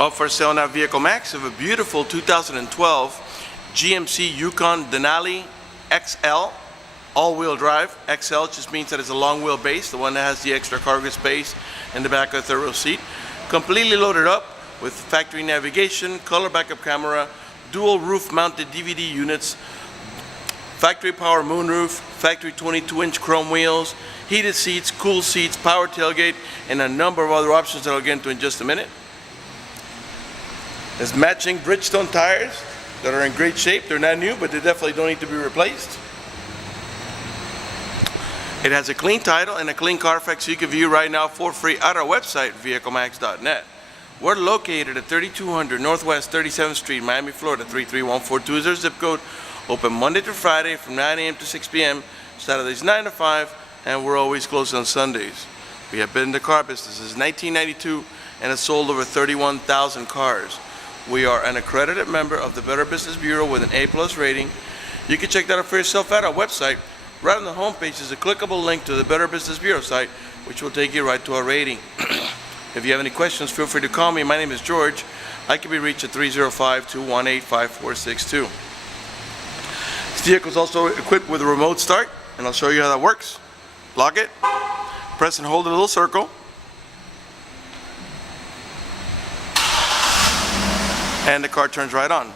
Up for sale now, Vehiclemax of a beautiful 2012 GMC Yukon Denali XL all-wheel drive. XL just means that it's a long wheel base, the one that has the extra cargo space in the back of the third row seat. Completely loaded up with factory navigation, color backup camera, dual roof mounted DVD units, factory power moonroof, factory 22-inch chrome wheels, heated seats, cool seats, power tailgate, and a number of other options that I'll get into in just a minute. There's matching Bridgestone tires that are in great shape. They're not new, but they definitely don't need to be replaced. It has a clean title and a clean Carfax you can view right now for free at our website, vehiclemax.net. We're located at 3200 Northwest 37th Street, Miami, Florida, 33142 is our zip code. Open Monday to Friday from 9 a.m. to 6 p.m., Saturdays 9 to 5, and we're always closed on Sundays. We have been in the car business since 1992 and have sold over 31,000 cars. We are an accredited member of the Better Business Bureau with an A+ rating. You can check that out for yourself at our website. Right on the home page is a clickable link to the Better Business Bureau site, which will take you right to our rating. If you have any questions, feel free to call me. My name is George. I can be reached at 305-218-5462. This vehicle is also equipped with a remote start, and I'll show you how that works. Lock it, press and hold a little circle, and the car turns right on.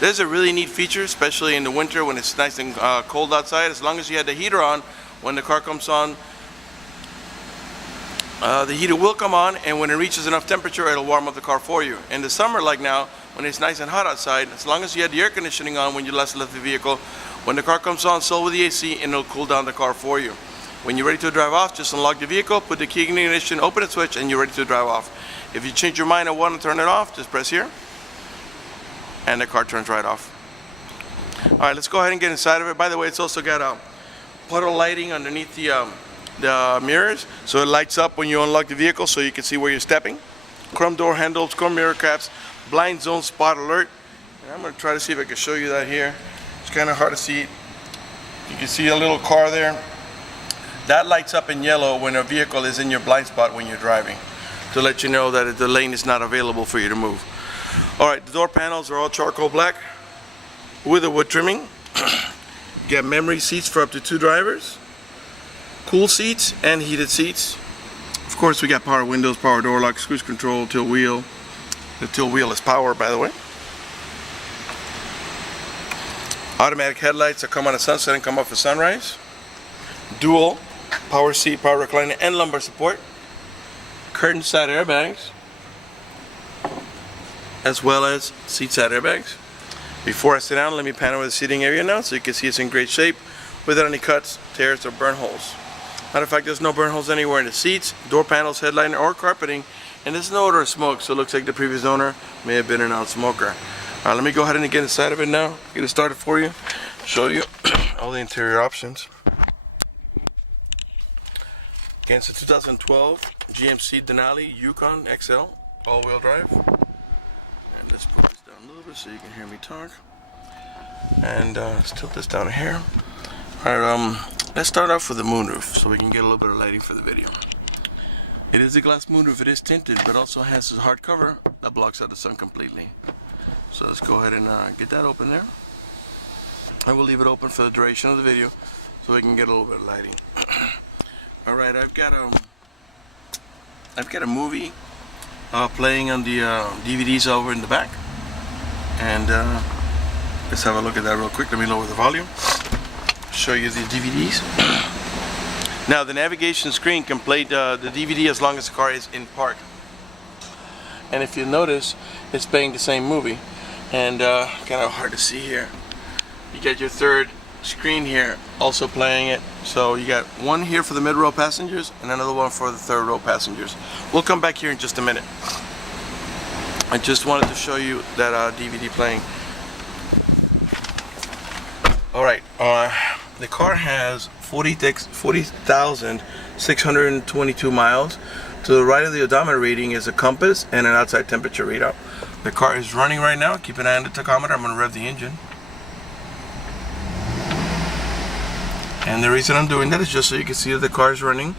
This is a really neat feature, especially in the winter when it's nice and cold outside. As long as you have the heater on, when the car comes on, the heater will come on, and when it reaches enough temperature, it'll warm up the car for you. In the summer, like now, when it's nice and hot outside, as long as you had the air conditioning on when you last left the vehicle, when the car comes on, so will the AC, and it'll cool down the car for you. When you're ready to drive off, just unlock the vehicle, put the key in the ignition, open the switch, and you're ready to drive off. If you change your mind and want to turn it off, just press here, and the car turns right off. All right, let's go ahead and get inside of it. By the way, it's also got a puddle lighting underneath the mirrors, so it lights up when you unlock the vehicle so you can see where you're stepping. Chrome door handles, chrome mirror caps, blind zone spot alert. And I'm going to try to see if I can show you that here. It's kind of hard to see. You can see a little car there. That lights up in yellow when a vehicle is in your blind spot when you're driving, to let you know that the lane is not available for you to move. All right, the door panels are all charcoal black with a wood trimming. You got memory seats for up to 2 drivers, cool seats and heated seats. Of course, we got power windows, power door locks, cruise control, tilt wheel. The tilt wheel is power, by the way. Automatic headlights that come on at sunset and come off at sunrise. Dual power seat, power recliner, and lumbar support. Curtain side airbags, as well as seat side airbags. Before I sit down, let me pan over the seating area now so you can see it's in great shape without any cuts, tears, or burn holes. Matter of fact, there's no burn holes anywhere in the seats, door panels, headliner, or carpeting, and there's no odor of smoke, so it looks like the previous owner may have been a non-smoker. All right, let me go ahead and get inside of it now, get it started for you, show you all the interior options. Again, it's a 2012 GMC Denali Yukon XL all-wheel drive. And let's put this down a little bit so you can hear me talk. And let's tilt this down here. All right, let's start off with the moonroof so we can get a little bit of lighting for the video. It is a glass moonroof. It is tinted, but also has a hard cover that blocks out the sun completely. So let's go ahead and get that open there. And we'll leave it open for the duration of the video so we can get a little bit of lighting. All right, I've got a movie playing on the DVDs over in the back, and let's have a look at that real quick. Let me lower the volume, show you the DVDs. Now, the navigation screen can play the DVD as long as the car is in park, and if you notice, it's playing the same movie. And kind of hard to see here, you get your third screen here also playing it. So you got one here for the mid-row passengers and another one for the third row passengers. We'll come back here in just a minute. I just wanted to show you that DVD playing. Alright, the car has 40,622 miles. To the right of the odometer reading is a compass and an outside temperature readout. The car is running right now. Keep an eye on the tachometer. I'm going to rev the engine. And the reason I'm doing that is just so you can see that the car is running.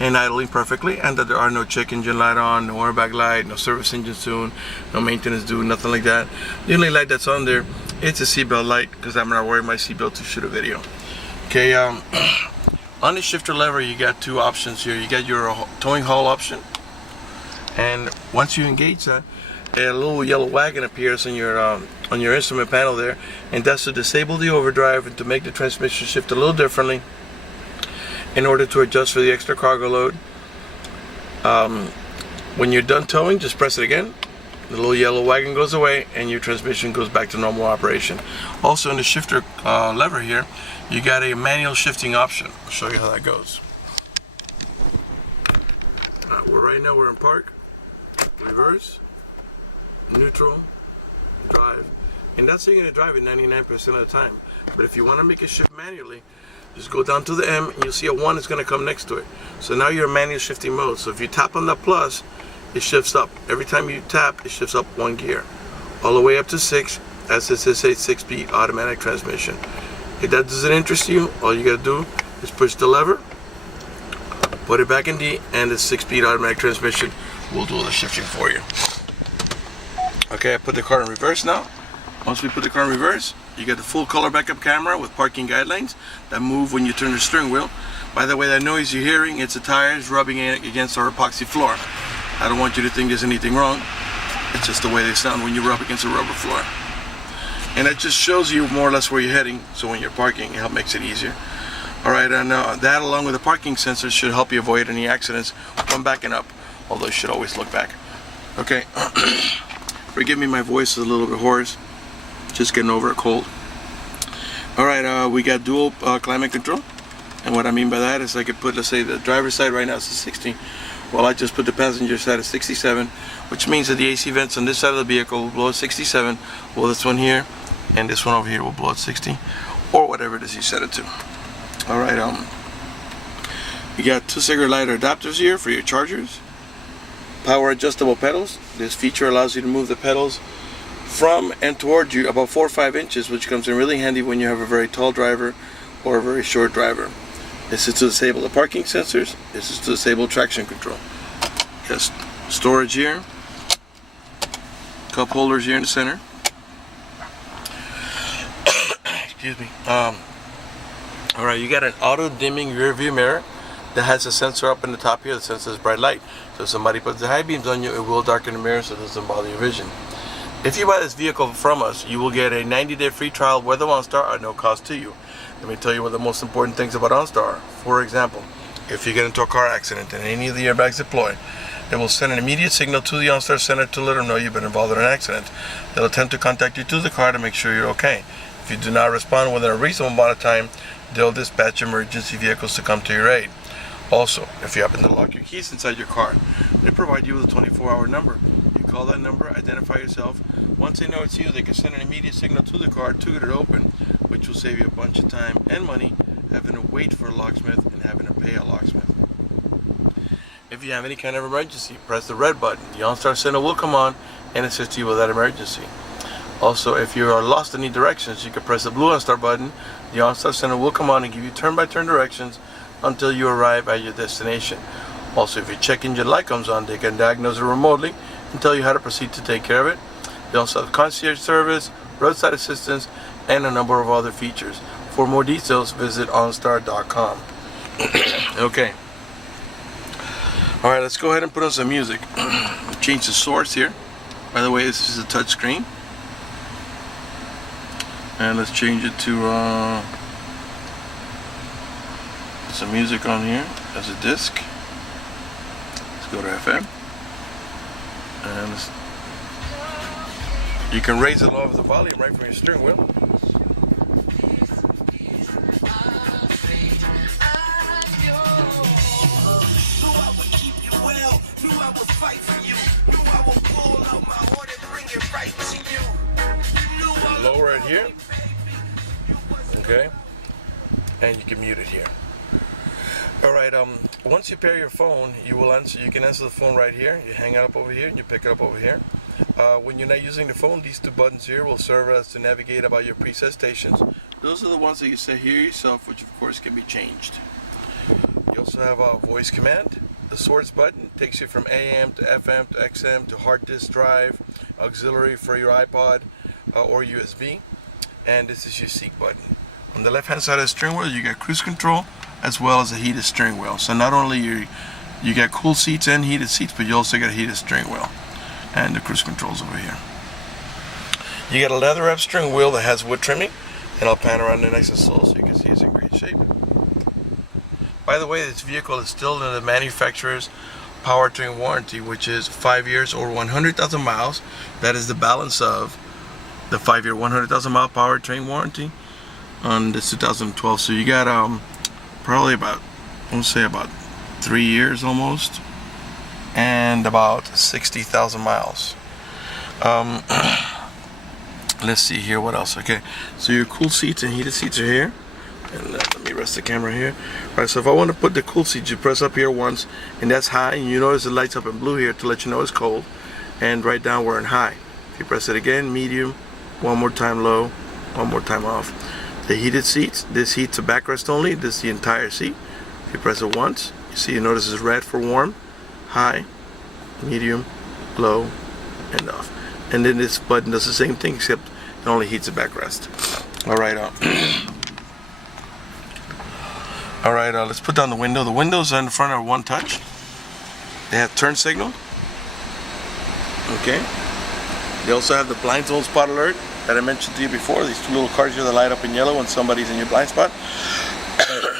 and idling perfectly, and that there are no check engine light on, no airbag light, no service engine soon, no maintenance due, nothing like that. The only light that's on there, it's a seatbelt light, because I'm not wearing my seatbelt to shoot a video. Okay, on the shifter lever, you got two options here. You got your towing haul option, and once you engage that, a little yellow wagon appears on your instrument panel there, and that's to disable the overdrive and to make the transmission shift a little differently in order to adjust for the extra cargo load. When you're done towing, just press it again. The little yellow wagon goes away and your transmission goes back to normal operation. Also in the shifter lever here, you got a manual shifting option. I'll show you how that goes. Right now we're in park, reverse, neutral, drive. And that's how you're going to drive it 99% of the time. But if you want to make it shift manually, just go down to the M and you'll see a 1 is going to come next to it. So now you're in manual shifting mode. So if you tap on the plus, it shifts up. Every time you tap, it shifts up 1 gear. All the way up to 6, as this is a 6-speed automatic transmission. If that doesn't interest you, all you got to do is push the lever, put it back in D, and the 6-speed automatic transmission will do all the shifting for you. Okay, I put the car in reverse now. Once we put the car in reverse, you get the full color backup camera with parking guidelines that move when you turn the steering wheel. By the way, that noise you're hearing, it's the tires rubbing against our epoxy floor. I don't want you to think there's anything wrong. It's just the way they sound when you rub against a rubber floor. And it just shows you more or less where you're heading, so when you're parking, it makes it easier. Alright, and that along with the parking sensors should help you avoid any accidents when backing up, although you should always look back. Okay, forgive me, my voice is a little bit hoarse. Just getting over a cold. Alright, we got dual climate control. And what I mean by that is I could put, let's say the driver's side right now is 60. Well, I just put the passenger side at 67, which means that the AC vents on this side of the vehicle will blow at 67. Well, this one here and this one over here will blow at 60, or whatever it is you set it to. Alright, you got 2 cigarette lighter adapters here for your chargers. Power adjustable pedals. This feature allows you to move the pedals from and toward you about 4 or 5 inches, which comes in really handy when you have a very tall driver or a very short driver. This is to disable the parking sensors. This is to disable traction control. Just storage here, cup holders here in the center. Excuse me. Alright, you got an auto dimming rear view mirror that has a sensor up in the top here that senses bright light. So if somebody puts the high beams on you, it will darken the mirror so it doesn't bother your vision. If you buy this vehicle from us, you will get a 90-day free trial with the OnStar at no cost to you. Let me tell you what the most important things about OnStar are. For example, if you get into a car accident and any of the airbags deploy, they will send an immediate signal to the OnStar center to let them know you've been involved in an accident. They'll attempt to contact you to the car to make sure you're okay. If you do not respond within a reasonable amount of time, they'll dispatch emergency vehicles to come to your aid. Also, if you happen to lock your keys inside your car, they provide you with a 24-hour number. You call that number, identify yourself. Once they know it's you, they can send an immediate signal to the car to get it open, which will save you a bunch of time and money having to wait for a locksmith and having to pay a locksmith. If you have any kind of emergency, press the red button. The OnStar Center will come on and assist you with that emergency. Also, if you are lost in any directions, you can press the blue OnStar button. The OnStar Center will come on and give you turn-by-turn directions until you arrive at your destination. Also, if your check engine light comes on, they can diagnose it remotely and tell you how to proceed to take care of it. They also have concierge service, roadside assistance, and a number of other features. For more details, visit OnStar.com. Okay. Alright, let's go ahead and put on some music. Change the source here. By the way, this is a touch screen. And let's change it to some music on here as a disc. Let's go to FM. And you can raise it over the volume right from your steering wheel. Lower it here. Okay. And you can mute it here. Alright, once you pair your phone, you can answer the phone right here. You hang it up over here and you pick it up over here. When you're not using the phone, these 2 buttons here will serve as to navigate about your preset stations. Those are the ones that you set here yourself, which of course can be changed. You also have a voice command. The source button takes you from AM to FM to XM to hard disk drive, auxiliary for your iPod or USB. And this is your seat button. On the left hand side of the steering wheel, you got cruise control as well as a heated steering wheel. So not only you got cool seats and heated seats, but you also got a heated steering wheel. And the cruise controls over here. You got a leather wrap steering wheel that has wood trimming, and I'll pan around it nice and slow so you can see it's in great shape. By the way, this vehicle is still in the manufacturer's powertrain warranty, which is 5 years or 100,000 miles. That is the balance of the 5-year 100,000 mile powertrain warranty on this 2012. So you got probably about, I want to say about 3 years almost, and about 60,000 miles. Let's see here, what else? Okay, so your cool seats and heated seats are here. And let me rest the camera here. Alright, so if I want to put the cool seats, you press up here once, and that's high, and you notice it lights up in blue here to let you know it's cold. And right down we're in high. If you press it again, medium, one more time low, one more time off. The heated seats, this heat's a backrest only, this is the entire seat. If you press it once, you notice it's red for warm, high, medium, low, and off. And then this button does the same thing, except it only heats the backrest. Alright, Alright, let's put down the window. The windows in the front are one touch. They have turn signal. Okay. They also have the blind zone spot alert that I mentioned to you before. These two little cars here that light up in yellow when somebody's in your blind spot.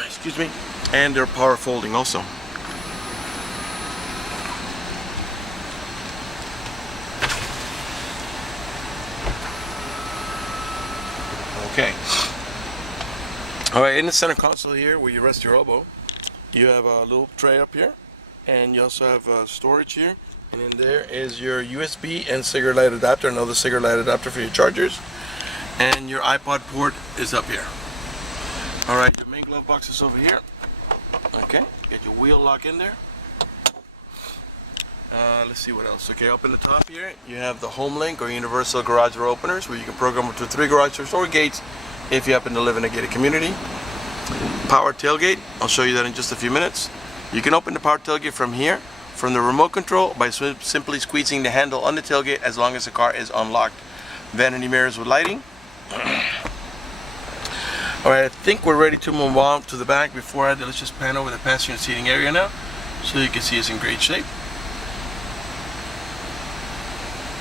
Excuse me. And they're power folding also. Okay. Alright, in the center console here where you rest your elbow, you have a little tray up here, and you also have storage here, and in there is your USB and cigarette light adapter, another cigarette light adapter for your chargers, and your iPod port is up here. Alright, your main glove box is over here. Okay, get your wheel lock in there. Let's see what else. Okay, up in the top here, you have the Home Link or Universal Garage Door Openers, where you can program up to 3 garage doors or gates if you happen to live in a gated community. Power tailgate, I'll show you that in just a few minutes. You can open the power tailgate from here, from the remote control, by simply squeezing the handle on the tailgate as long as the car is unlocked. Vanity mirrors with lighting. Alright, I think we're ready to move on to the back. Before I do, let's just pan over the passenger seating area now, so you can see it's in great shape.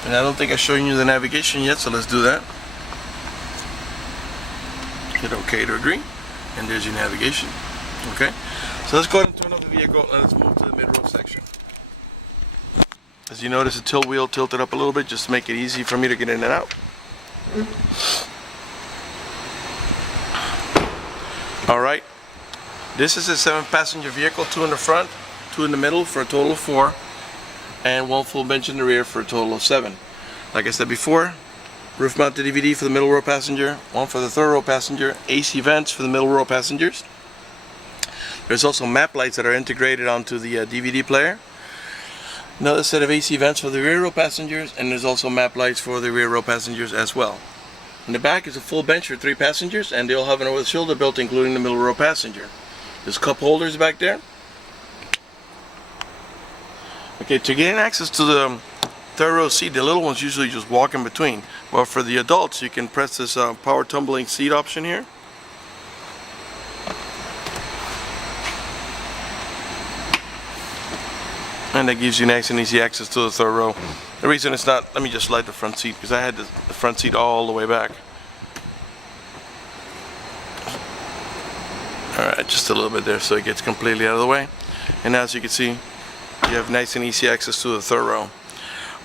And I don't think I've shown you the navigation yet, so let's do that. Hit OK to agree, and there's your navigation. Okay, so let's go ahead and turn off the vehicle and let's move to the mid-row section. As you notice, the tilt wheel tilted up a little bit just to make it easy for me to get in and out. Alright, this is a 7-passenger vehicle, 2 in the front, 2 in the middle for a total of 4, and 1 full bench in the rear for a total of 7. Like I said before, roof mounted DVD for the middle row passenger, 1 for the third row passenger, AC vents for the middle row passengers. There's also map lights that are integrated onto the DVD player. Another set of AC vents for the rear row passengers, and there's also map lights for the rear row passengers as well. In the back is a full bench for 3 passengers, and they all have an over the shoulder belt including the middle row passenger. There's cup holders back there. Okay, to gain access to the third row seat, the little ones usually just walk in between. But for the adults, you can press this power tumbling seat option here. And that gives you nice and easy access to the third row. The reason it's not, let me just slide the front seat, because I had the front seat all the way back. Alright, just a little bit there so it gets completely out of the way. And as you can see, you have nice and easy access to the third row.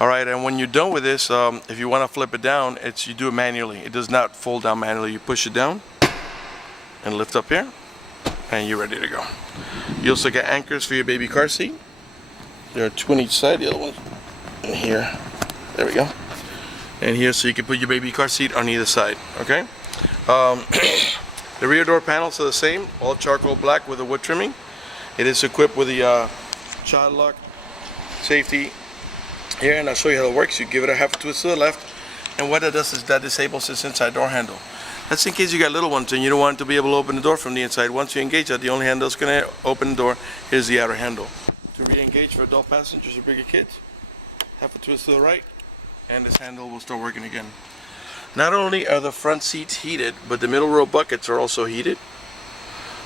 Alright, and when you're done with this, if you want to flip it down, you do it manually. It does not fold down manually. You push it down and lift up here, and you're ready to go. You also get anchors for your baby car seat. There are 2 on each side, the other one in here. There we go. And here, so you can put your baby car seat on either side. Okay. The rear door panels are the same, all charcoal black with a wood trimming. It is equipped with the child lock safety here, and I'll show you how it works. You give it a half twist to the left, and what it does is that disables this inside door handle. That's in case you got little ones and you don't want to be able to open the door from the inside. Once you engage that, the only handle that's going to open the door is the outer handle. To re-engage for adult passengers or bigger kids, have a twist to the right, and this handle will start working again. Not only are the front seats heated, but the middle row buckets are also heated.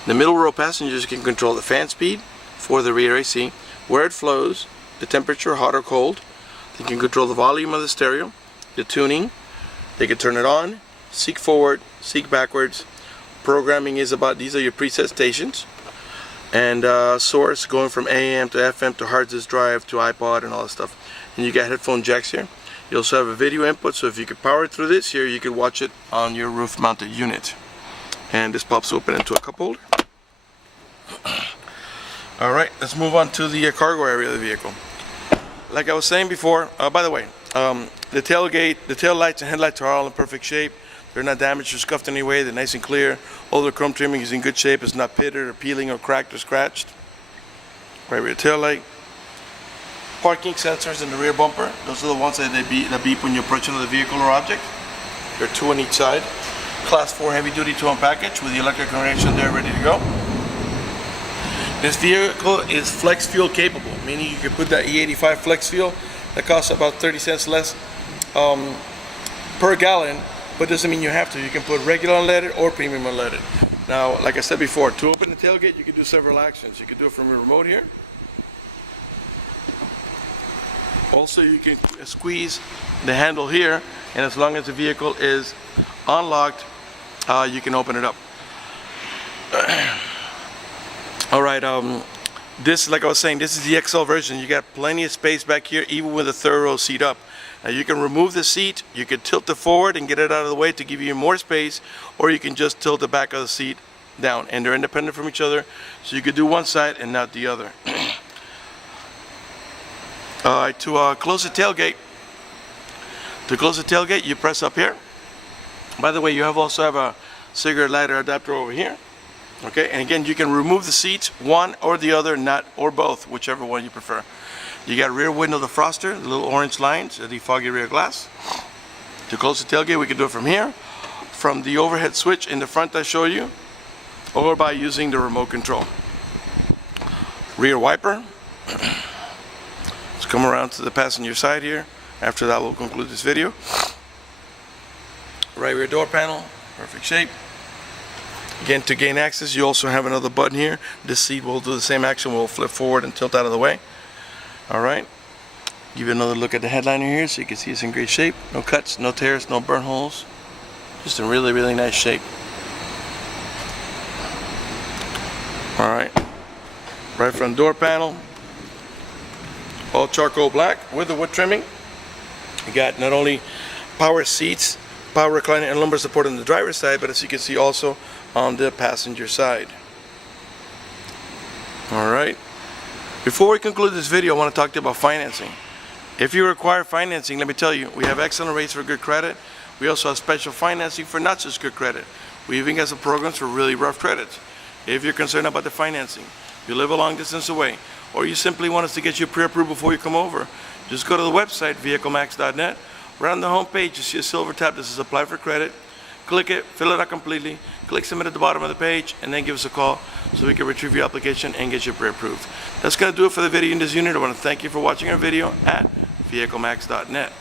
The middle row passengers can control the fan speed for the rear AC, where it flows, the temperature, hot or cold. They can control the volume of the stereo, the tuning. They can turn it on, seek forward, seek backwards. Programming is about, these are your preset stations. And source going from AM to FM to hard disk drive to iPod and all that stuff. And you got headphone jacks here. You also have a video input, so if you could power it through this here, you could watch it on your roof mounted unit. And this pops open into a cup holder. Alright, let's move on to the cargo area of the vehicle. Like I was saying before, by the way, the tailgate, the tail lights and headlights are all in perfect shape. They're not damaged or scuffed in any way. They're nice and clear. All the chrome trimming is in good shape. It's not pitted or peeling or cracked or scratched. Right rear tail light. Parking sensors in the rear bumper. Those are the ones that beep when you approach another vehicle or object. There are 2 on each side. Class 4 heavy duty tow package with the electric connection there ready to go. This vehicle is flex fuel capable, meaning you can put that E85 flex fuel that costs about 30 cents less per gallon, but doesn't mean you have to. You can put regular unleaded or premium unleaded. Now, like I said before, to open the tailgate, you can do several actions. You can do it from your remote here. Also, you can squeeze the handle here, and as long as the vehicle is unlocked, you can open it up. All right, this, like I was saying, this is the XL version. You got plenty of space back here, even with a third row seat up. Now you can remove the seat, you can tilt it forward and get it out of the way to give you more space, or you can just tilt the back of the seat down, and they're independent from each other, so you could do one side and not the other. All right, to close the tailgate, you press up here. By the way, you also have a cigarette lighter adapter over here. Okay, and again, you can remove the seats, one or the other, not or both, whichever one you prefer. You got rear window defroster, the little orange lines, the foggy rear glass. To close the tailgate, we can do it from here, from the overhead switch in the front I show you, or by using the remote control. Rear wiper. Let's come around to the passenger side here. After that, we'll conclude this video. Right rear door panel, perfect shape. Again, to gain access, you also have another button here. This seat will do the same action. We'll flip forward and tilt out of the way. All right. Give you another look at the headliner here so you can see it's in great shape. No cuts, no tears, no burn holes. Just in really, really nice shape. All right. Right front door panel. All charcoal black with the wood trimming. You got not only power seats, power recliner and lumbar support on the driver's side, but as you can see also on the passenger side. Alright, before we conclude this video, I want to talk to you about financing. If you require financing, let me tell you, we have excellent rates for good credit. We also have special financing for not just good credit. We even got some programs for really rough credits. If you're concerned about the financing, you live a long distance away, or you simply want us to get you pre-approved before you come over, just go to the website, vehiclemax.net. Right on the home page, you see a silver tab that says apply for credit. Click it, fill it out completely, click submit at the bottom of the page, and then give us a call so we can retrieve your application and get you pre-approved. That's going to do it for the video in this unit. I want to thank you for watching our video at vehiclemax.net.